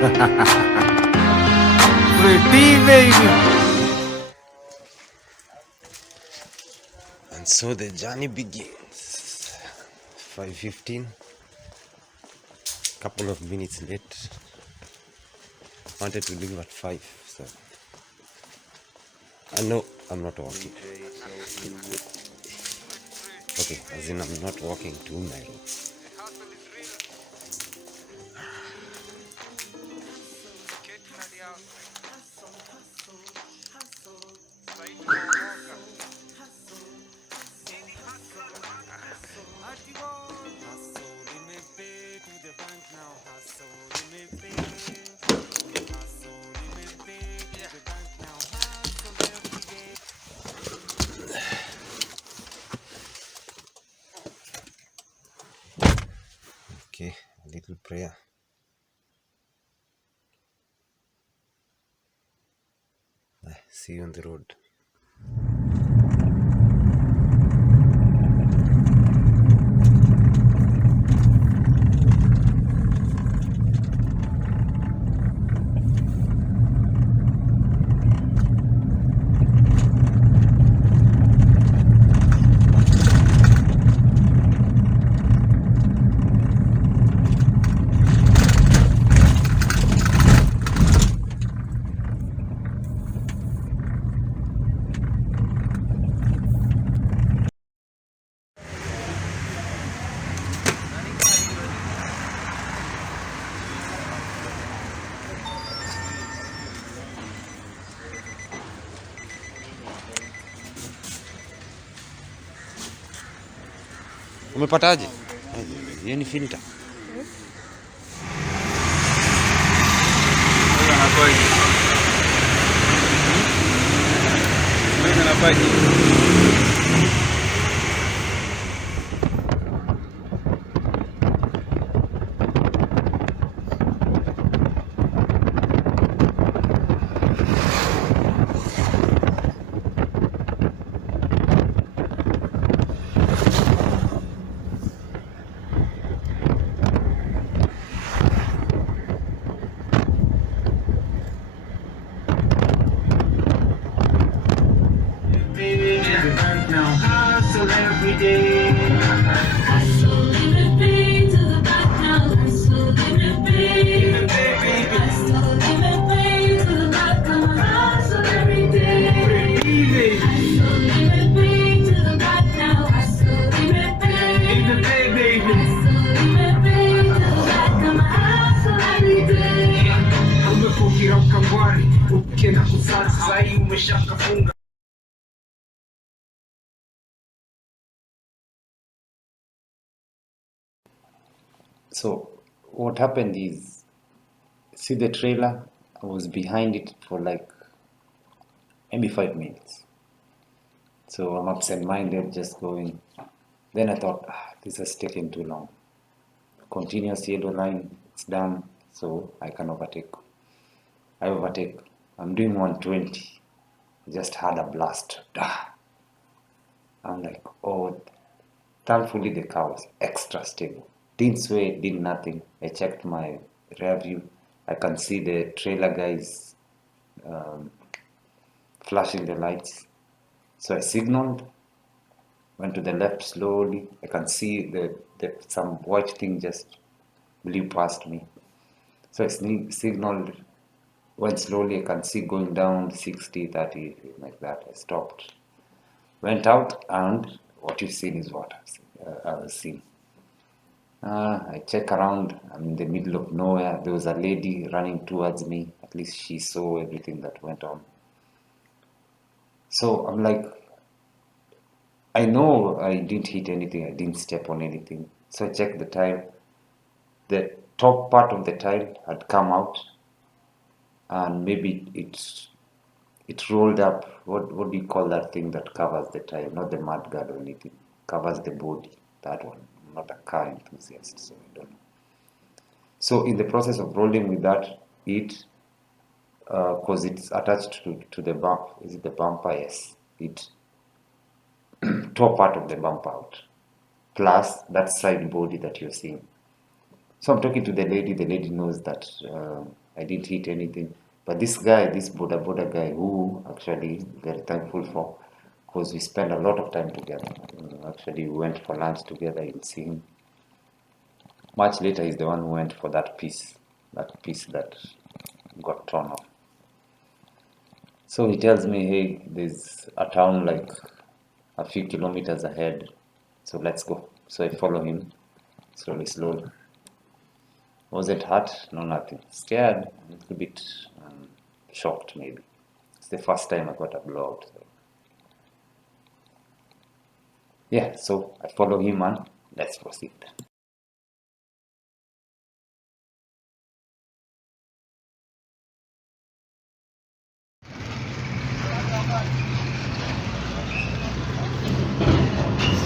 Pretty baby. And so the journey begins. 5:15. Couple of minutes late. Wanted to leave at 5, so I know I'm not walking. Okay, as in I'm not walking to Nairobi. Okay, a little prayer. See you on the road. Umepataje? Hiyo ni filter. Every day. Hustle in the pain to the back now. Hustle in the pain. Hustle in the pain to the back now. Hustle every day. Hustle in the pain to the back now. Hustle in the pain. Hustle in the pain to the back now. Hustle every day. Umepokea ukangwani, ukienda kusasa sahi umeshakafunga. So what happened is, see the trailer, I was behind it for like maybe 5 minutes. So I'm absent-minded, just going. Then I thought, this has taken too long. Continuous yellow line, it's done, so I can overtake. I overtake. I'm doing 120. Just had a blast. I'm like, oh, thankfully the car was extra stable. Didn't sway, did nothing. I checked my rear view. I can see the trailer guys flashing the lights. So I signaled, went to the left slowly. I can see some white thing just blew past me. So I signaled, went slowly. I can see going down 60, 30, like that. I stopped, went out, and what you've seen is what I was seeing. I check around, I'm in the middle of nowhere. There was a lady running towards me. At least she saw everything that went on. So I'm like, I know I didn't hit anything, I didn't step on anything. So I checked the tile. The top part of the tile had come out, and maybe it rolled up. What do you call that thing that covers the tile? Not the mudguard or anything. Covers the body. That one. I'm not a car enthusiast, so I don't know. So in the process of rolling with that, because it's attached to the bump, is it the bumper? Yes. It tore part of the bumper out. Plus that side body that you're seeing. So I'm talking to the lady knows that I didn't hit anything. But this guy, this Boda guy, who actually very thankful for, because we spent a lot of time together. Actually, we went for lunch together. You'll see him. Much later, he's the one who went for that piece that got torn off. So he tells me, hey, there's a town like a few kilometers ahead, so let's go. So I follow him slowly. Was it hurt? No, nothing. Scared, a little bit shocked maybe. It's the first time I got a blowout. So. Yeah, so I follow him and let's proceed.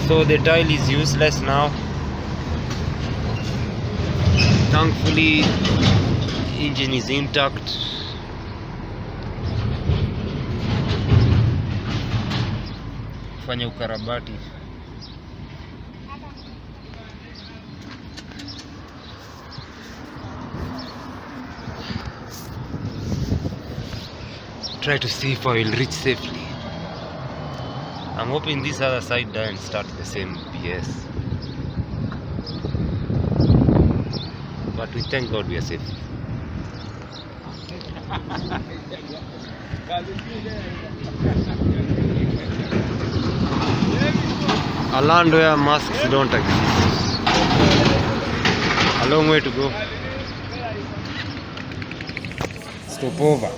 So the tile is useless now. Thankfully, engine is intact. Fanya ukarabati. Try to see if I will reach safely. I'm hoping this other side doesn't start the same BS. But we thank God we are safe. A land where masks don't exist. A long way to go. Stop over.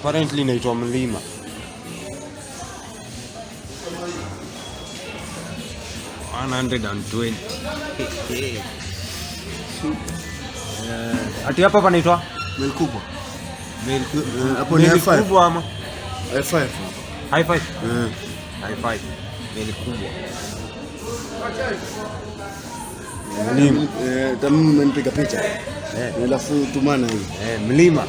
Apparently inaitwa mlima. Ati hapa panaitwa Meli kubwa. Hapo ni high kubwa ama High five. high five? High five. Meli kubwa. Mlima. Tamu umenipiga picha. Alafu tumana hivi. Mlima.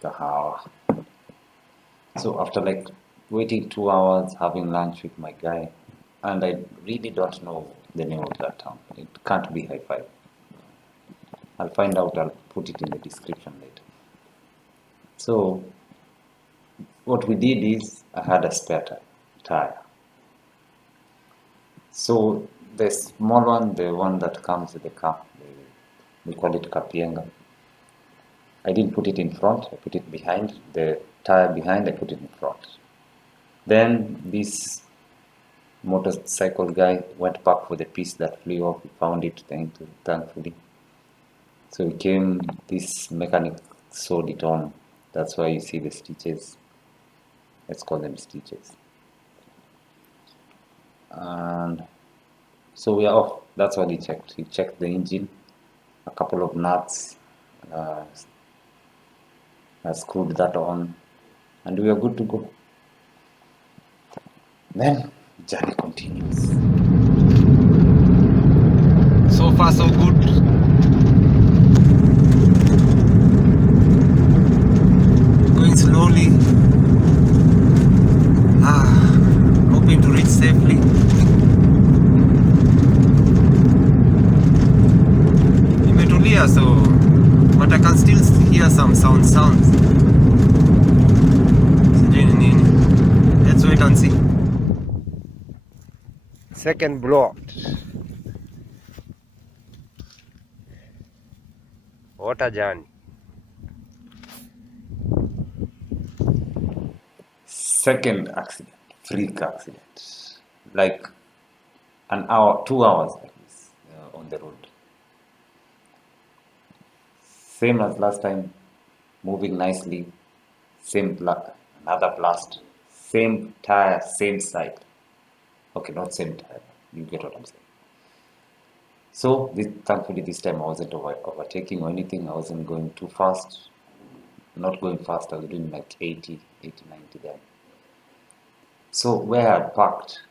Kahawa. So after like waiting 2 hours, having lunch with my guy, and I really don't know the name of that town. It can't be High Five. I'll find out, I'll put it in the description later. So what we did is I had a spare tire. So the small one, the one that comes with the car, we call it Kapienga. I didn't put it in front, I put it behind. The tire behind, I put it in front. Then this motorcycle guy went back for the piece that flew off. We found it, thankfully. So he came, this mechanic sewed it on. That's why you see the stitches. Let's call them stitches. And so we are off. That's what he checked. He checked the engine, a couple of nuts, I screwed that on, and we are good to go. Then journey continues. So far so good. Going slowly. Hoping to reach safely. Imetulia so, but I can still hear some sounds. Let's wait and see. Second blowout. What a journey. Second accident, freak accident. Like an hour, 2 hours like this on the road. Same as last time, moving nicely, same another blast, same tire, same side. Okay, not same tire, you get what I'm saying. So thankfully this time I wasn't overtaking or anything. I wasn't going too fast, not going fast. I was doing like 80, 90 then. So where I had parked,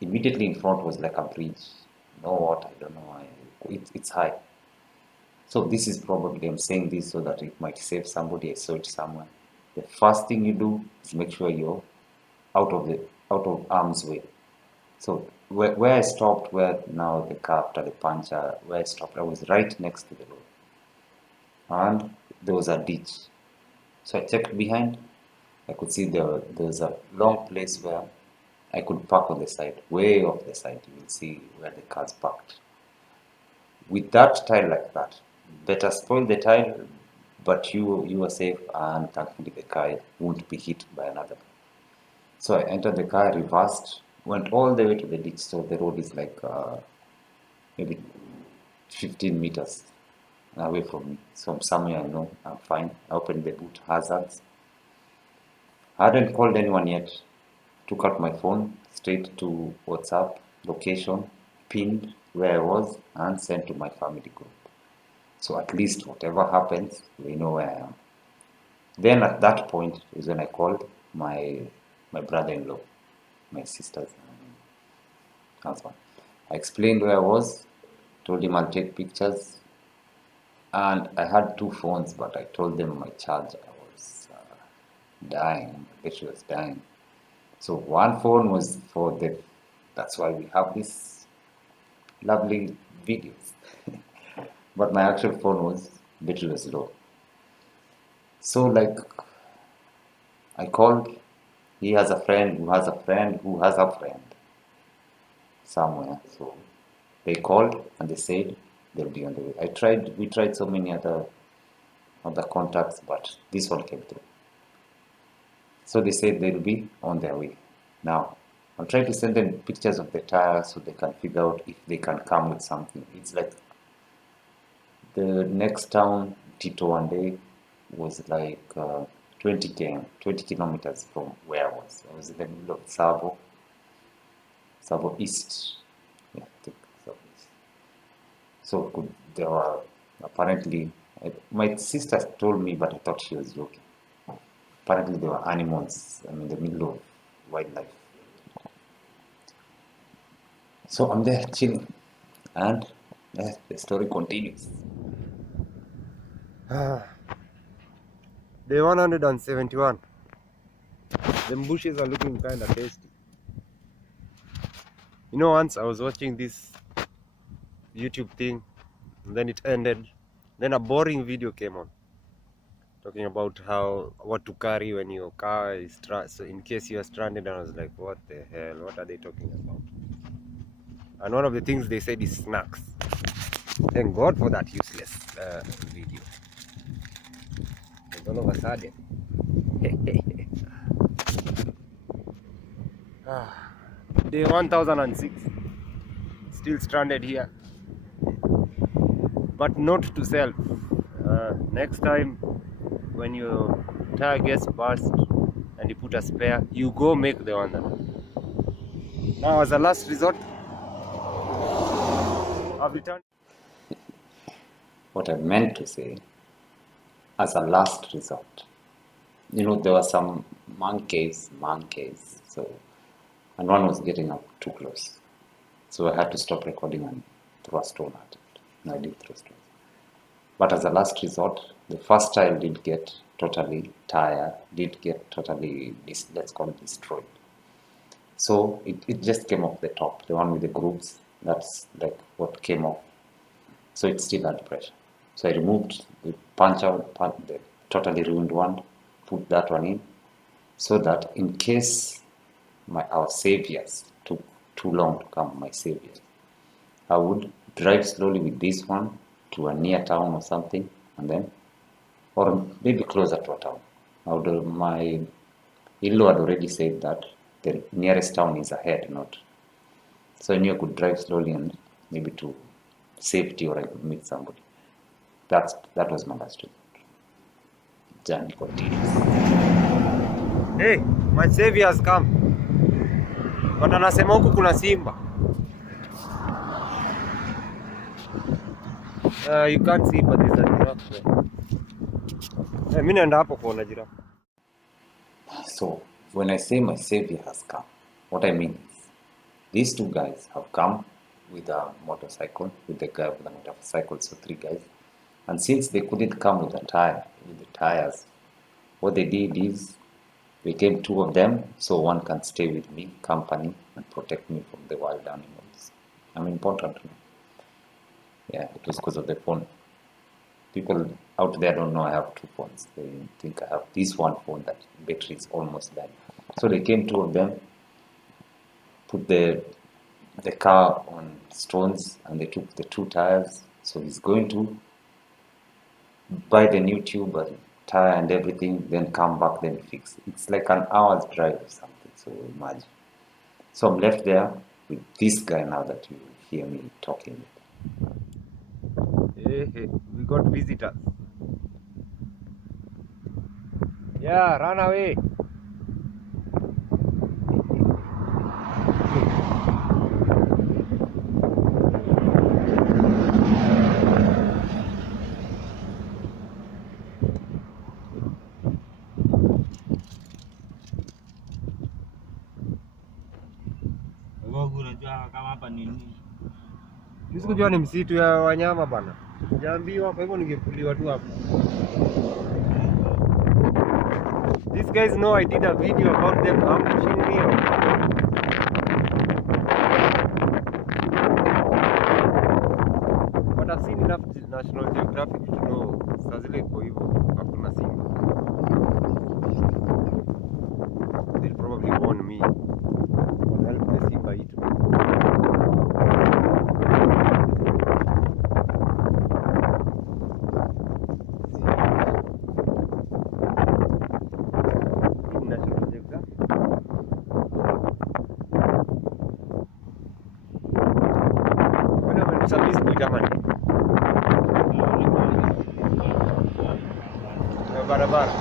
immediately in front was like a bridge. You know what? I don't know. It's high. So this is probably, I'm saying this so that it might save somebody. I saw it somewhere. The first thing you do is make sure you're out of arm's way. So where I stopped, where now the car after the puncture, where I stopped, I was right next to the road, and there was a ditch. So I checked behind. I could see there's a long place where I could park on the side, way off the side. You will see where the car's parked. With that tile like that, better spoil the tile, but you are safe, and thankfully the car won't be hit by another. So I entered the car, reversed, went all the way to the ditch. So the road is like maybe 15 meters away from me. So I'm somewhere I know I'm fine. I opened the boot hazards. I hadn't called anyone yet. Took out my phone, straight to WhatsApp, location, pinned where I was, and sent to my family group. So at least whatever happens, we know where I am. Then at that point is when I called my brother-in-law, my sister's husband. I explained where I was, told him I'll take pictures, and I had two phones, but I told them my charger was dying, it was dying. So one phone was for the, that's why we have these lovely videos. But my actual phone was battery was low. So like I called, he has a friend who has a friend who has a friend somewhere. So they called and they said they'll be on the way. We tried so many other contacts, but this one came through. So they said they'll be on their way. Now I'm trying to send them pictures of the tire so they can figure out if they can come with something. It's like the next town, Tito one day, was like 20 kilometers from where I was. I was in the middle of Savo East. Yeah, I think Savo East. So there were apparently, my sister told me, but I thought she was joking. Apparently there were animals in the middle of wildlife. So I'm there chilling, and the story continues. Day 171. The bushes are looking kind of tasty. You know, once I was watching this YouTube thing, and then it ended. Then a boring video came on, talking about what to carry when your car is so in case you are stranded. And I was like, what the hell? What are they talking about? And one of the things they said is snacks. Thank God for that useless video. And all of a sudden, day 1006, still stranded here, but not to self. Next time when your tire gets burst and you put a spare, you go make the one. Now as a last resort, I've returned. What I meant to say, as a last resort, there were some monkeys, so, and one was getting up too close. So I had to stop recording and throw a stone at it. And I did throw stones. But as a last resort, the first child did get totally tired, let's call it destroyed. So it just came off the top, the one with the grooves, that's like what came off. So it still had pressure. So I removed the the totally ruined one, put that one in, so that in case our saviors took too long to come, my saviors, I would drive slowly with this one to a near town or something, and then, or maybe closer to a town. My in-law had already said that the nearest town is ahead, not. So I knew I could drive slowly and maybe to safety, or I could meet somebody. That was my last resort. Journey continues. Hey, my savior has come. But anasema huku kuna simba. You can't see, but there's a giraffe there. Mimi naenda hapo kuona giraffe. So when I say my savior has come, what I mean is these two guys have come with a motorcycle, with the guy with a motorcycle, so three guys, And since they couldn't come with the tires, what they did is they came 2 of them, so one can stay with me, company, and protect me from the wild animals. I'm important. Yeah, it was because of the phone. People out there don't know I have 2 phones. They think I have this one phone that battery is almost dead. So they came 2 of them, put the car on stones, and they took the 2 tires. So he's going to buy the new tube and tire and everything, then come back, then fix. It's like an hour's drive or something. So imagine. So I'm left there with this guy now that you hear me talking. Hey, we got visitors. Yeah, run away. Unajua kama hapa nini? Mimi sikujua ni msitu ya wanyama bana. Sijaambiwa, kwa hivyo ningekuliwa tu hapa. These guys know I did a video about them ambushing me. But I've seen enough National Geographic to know saa zile iko hivyo hakuna simba. They'll probably warn me. Help the simba eat me. National Geographic. Wewe unamsabisi kuitamani. Barabara.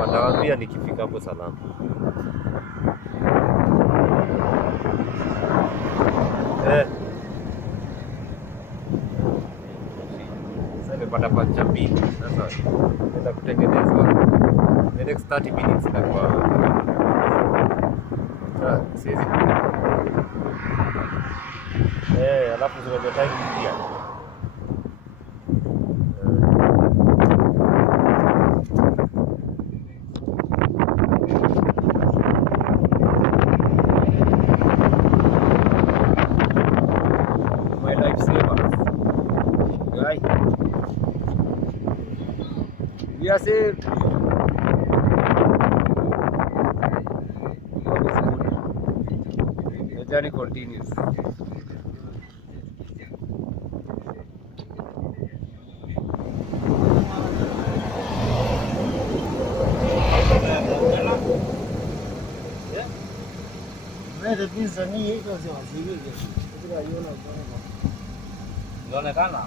Watawaambia nikifika hapo salama. Sasa nimepata pancha mbili. Sasa naenda kutengenezwa. The next 30 minutes itakuwa siwezi. Alafu zinajua time pia. We are saved. God is good. The journey continues. Inaonekana?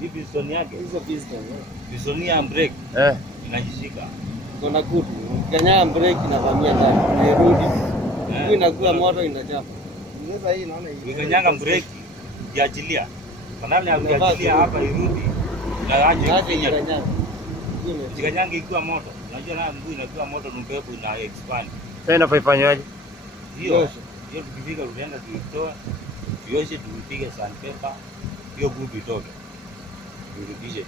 Hii piston yake? Hizo piston. Piston ya brake inajishika. Kuna kutu. Kanya brake inavamia ndani. Inarudi. Hii inakuwa moto inachapa. Sasa hii naona hii. Ukanyanga brake ukiachilia. Badala ya kuachilia hapa irudi. Na aje kenya. Ukanyanga ikiwa moto. Unajua na mguu inakuwa moto nupepo ina expand. Sasa inafanyaje? Hiyo tukifika tunaenda tuitoa. Tuoshe tupige sandpaper. Hiyo group itoke. Turudishe.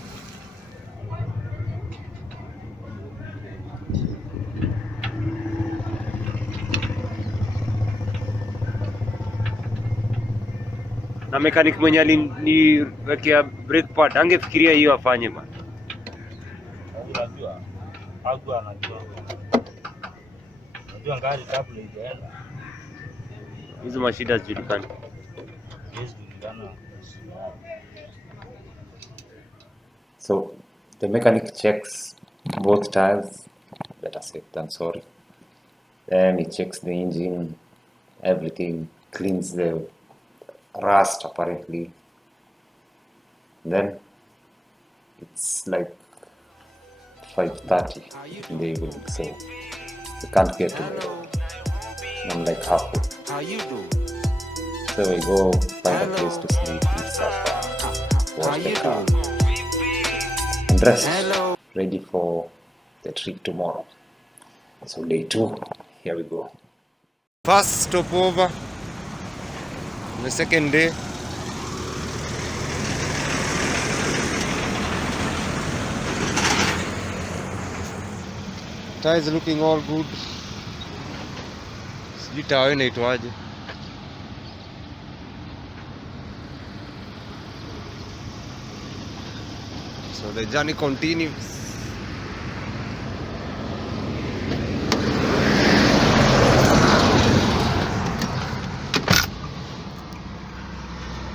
Na mechanic mwenye aliniwekea brake pad angefikiria hiyo afanye bana. Unajua? Hapo anajua. Unajua ngari kabla haijaenda. Hizo mashida zijulikane. Yes, kujulikana. So the mechanic checks both tires, better safe than sorry. Then he checks the engine, everything, cleans the rust apparently. Then it's like 5:30 in the evening, so we can't get to Nairobi. I'm like halfway. So we go find a place to sleep, eat supper, wash the car, and rest, ready for the trip tomorrow. So day 2, here we go. First stopover on the second day. Tires looking all good. Sijui tawa inaitwaje. So the journey continues.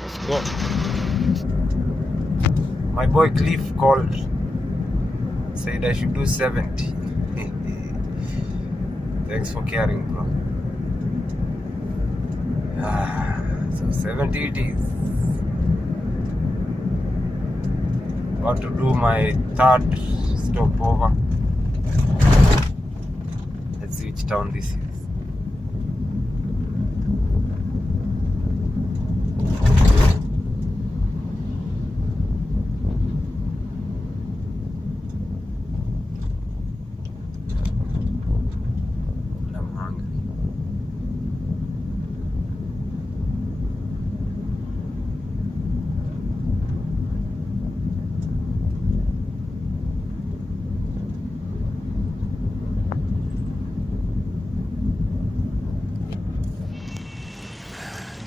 Let's go. My boy Cliff called, said I should do 70. Thanks for caring, bro. So 70 it is. About to do my third stopover. Let's see which town this is. I'm hungry.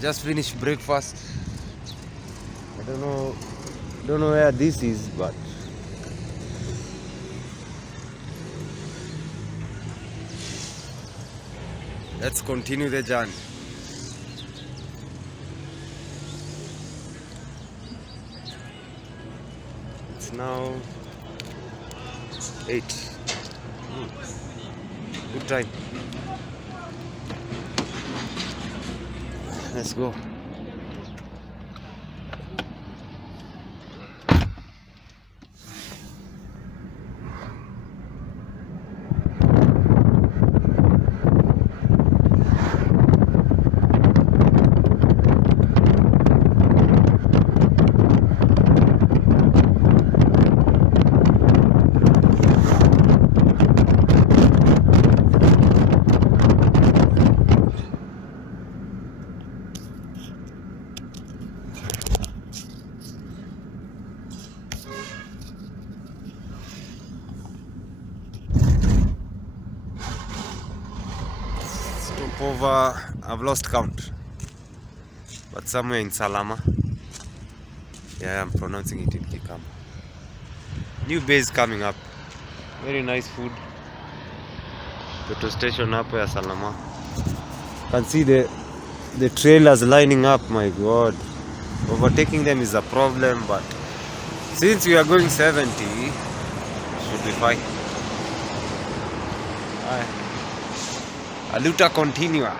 Just finished breakfast. I don't know where this is, but let's continue the journey. It's now 8. Good time. Let's go. Stopover, I've lost count, but somewhere in Salama. Yeah, I'm pronouncing it in Kikama. New base coming up. Very nice food. Petrol station up ya Salama. Can see the trailers lining up. My God, overtaking them is a problem, but since we are going 70, should be fine. Alright. A luta continua.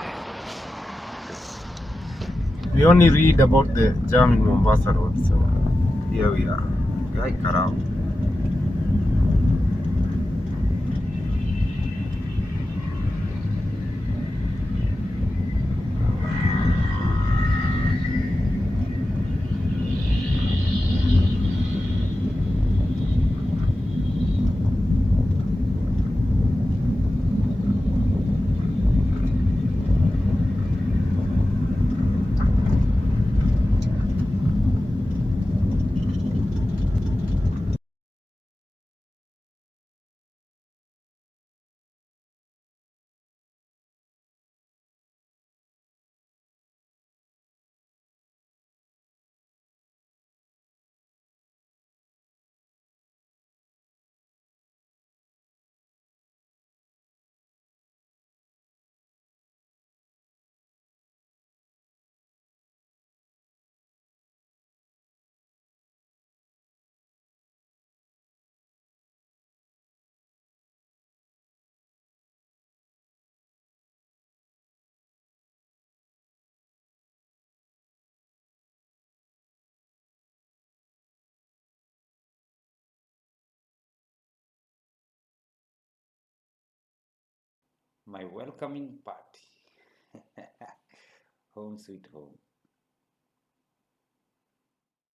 We only read about the jam in Mombasa Road, so here we are. Guy Karao. my welcoming party. Home sweet home.